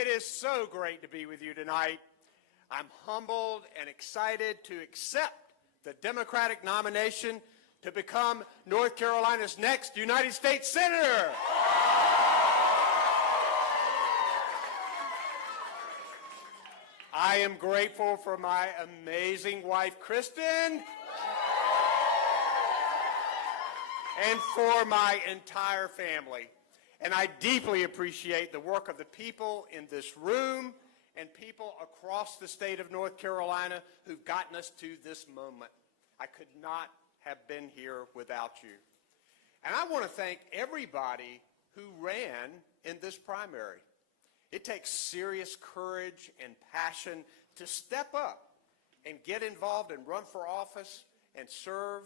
It is so great to be with you tonight. I'm humbled and excited to accept the Democratic nomination to become North Carolina's next United States Senator. I am grateful for my amazing wife, Kristen, and for my entire family. And I deeply appreciate the work of the people in this room and people across the state of North Carolina who've gotten us to this moment. I could not have been here without you. And I want to thank everybody who ran in this primary. It takes serious courage and passion to step up and get involved and run for office and serve.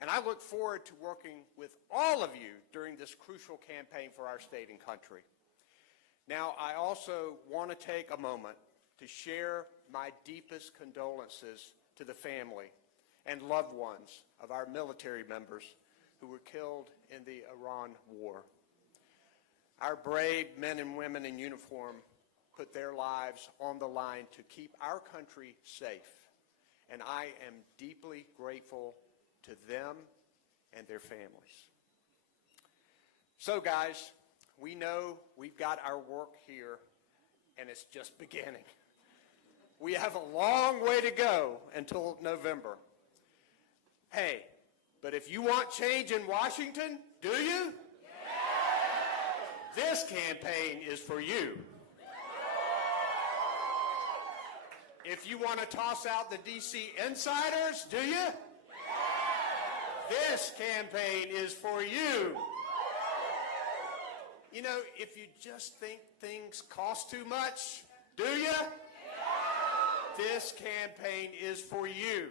And I look forward to working with all of you during this crucial campaign for our state and country. Now, I also want to take a moment to share my deepest condolences to the family and loved ones of our military members who were killed in the Iran war. Our brave men and women in uniform put their lives on the line to keep our country safe, and I am deeply grateful to them and their families. So guys, we know we've got our work here, and it's just beginning. We have a long way to go until November. Hey, but if you want change in Washington, do you? This campaign is for you. If you want to toss out the D.C. insiders, do you? This campaign is for you. You know, if you just think things cost too much, do you? This campaign is for you.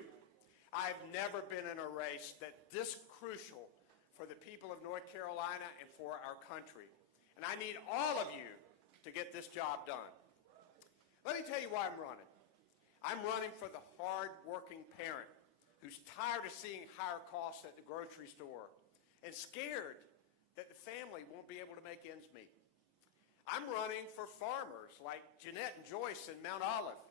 I've never been in a race that's this crucial for the people of North Carolina and for our country. And I need all of you to get this job done. Let me tell you why I'm running. I'm running for the hard-working parent who's tired of seeing higher costs at the grocery store and scared that the family won't be able to make ends meet. I'm running for farmers like Jeanette and Joyce in Mount Olive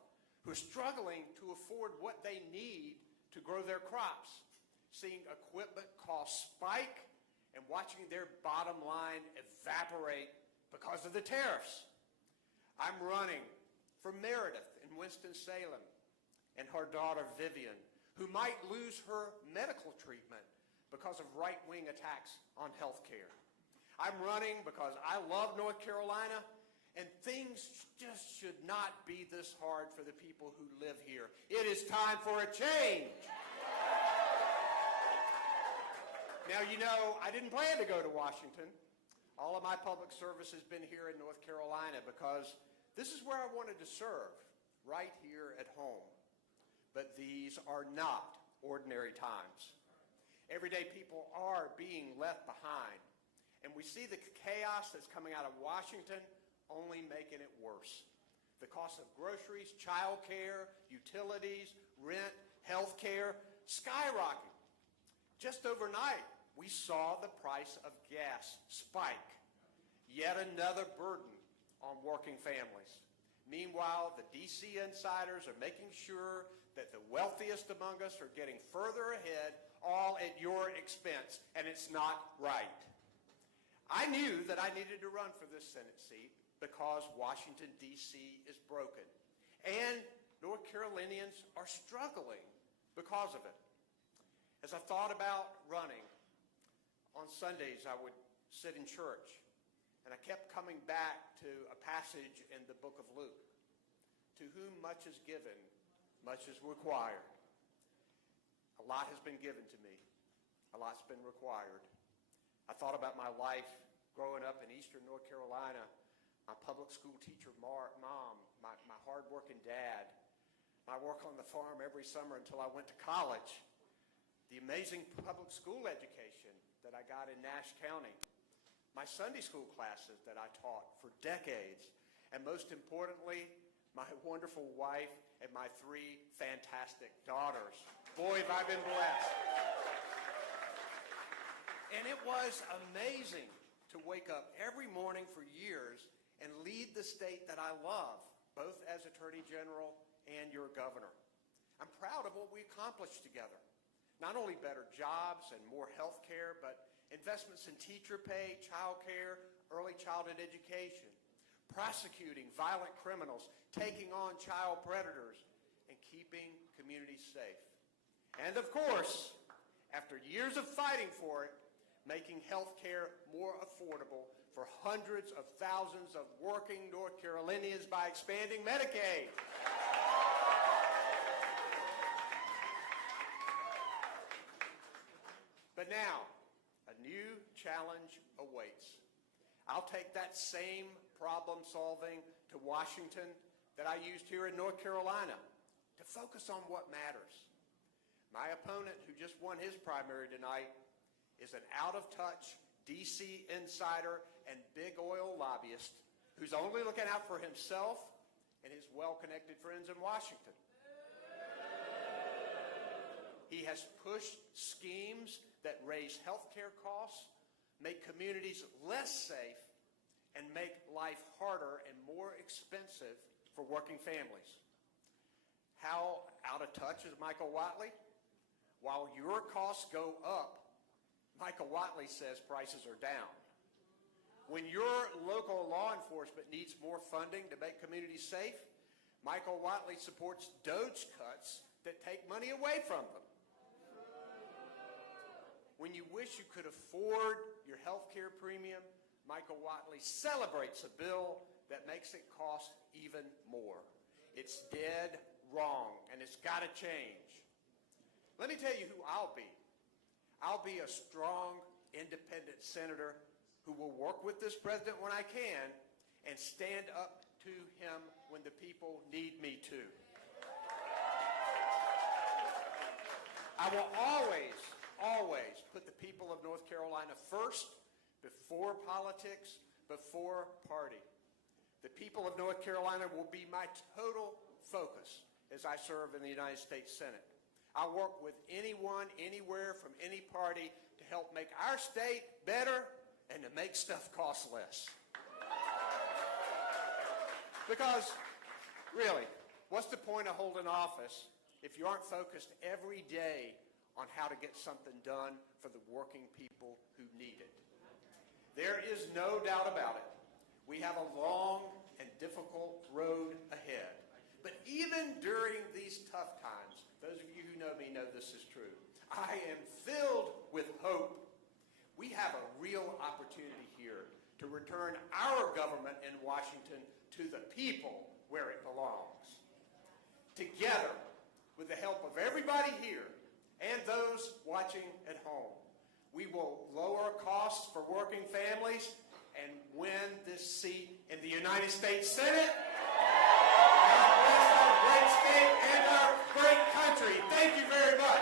who are struggling to afford what they need to grow their crops, seeing equipment costs spike and watching their bottom line evaporate because of the tariffs. I'm running for Meredith in Winston-Salem and her daughter Vivian, who might lose her medical treatment because of right-wing attacks on health care. I'm running because I love North Carolina, and things just should not be this hard for the people who live here. It is time for a change. Now, you know, I didn't plan to go to Washington. All of my public service has been here in North Carolina because this is where I wanted to serve, right here at home. But these are not ordinary times. Everyday people are being left behind, and we see the chaos that's coming out of Washington only making it worse. The cost of groceries, child care, utilities, rent, health care, skyrocketing. Just overnight, we saw the price of gas spike. Yet another burden on working families. Meanwhile, the D.C. insiders are making sure that the wealthiest among us are getting further ahead, all at your expense, and it's not right. I knew that I needed to run for this Senate seat because Washington, D.C. is broken, and North Carolinians are struggling because of it. As I thought about running, on Sundays I would sit in church, and I kept coming back to a passage in the book of Luke. To whom much is given, much is required. A lot has been given to me. A lot's been required. I thought about my life growing up in eastern North Carolina, my public school teacher mom, my hard-working dad, my work on the farm every summer until I went to college, the amazing public school education that I got in Nash County, my Sunday school classes that I taught for decades, and most importantly, my wonderful wife and my 3 fantastic daughters. Boy, have I been blessed. And it was amazing to wake up every morning for years and lead the state that I love, both as Attorney General and your governor. I'm proud of what we accomplished together. Not only better jobs and more health care, but investments in teacher pay, child care, early childhood education, prosecuting violent criminals, taking on child predators, and keeping communities safe. And of course, after years of fighting for it, making health care more affordable for hundreds of thousands of working North Carolinians by expanding Medicaid. But now, a new challenge awaits. I'll take that same problem solving to Washington that I used here in North Carolina to focus on what matters. My opponent, who just won his primary tonight, is an out-of-touch D.C. insider and big oil lobbyist who's only looking out for himself and his well-connected friends in Washington. He has pushed schemes that raise health care costs, make communities less safe, and make life harder and more expensive for working families. How out of touch is Michael Whatley? While your costs go up, Michael Whatley says prices are down. When your local law enforcement needs more funding to make communities safe, Michael Whatley supports DOGE cuts that take money away from them. When you wish you could afford your health care premium, Michael Whatley celebrates a bill that makes it cost even more. It's dead wrong, and it's got to change. Let me tell you who I'll be. I'll be a strong, independent senator who will work with this president when I can and stand up to him when the people need me to. I will always, always put the people of North Carolina first, before politics, before party. The people of North Carolina will be my total focus as I serve in the United States Senate. I'll work with anyone, anywhere, from any party to help make our state better and to make stuff cost less. Because, really, what's the point of holding office if you aren't focused every day on how to get something done for the working people who need it? There is no doubt about it. We have a long and difficult road ahead. But even during these tough times, those of you who know me know this is true, I am filled with hope. We have a real opportunity here to return our government in Washington to the people where it belongs. Together, with the help of everybody here and those watching at home, we will lower costs for working families and win this seat in the United States Senate. God bless our great state and our great country. Thank you very much.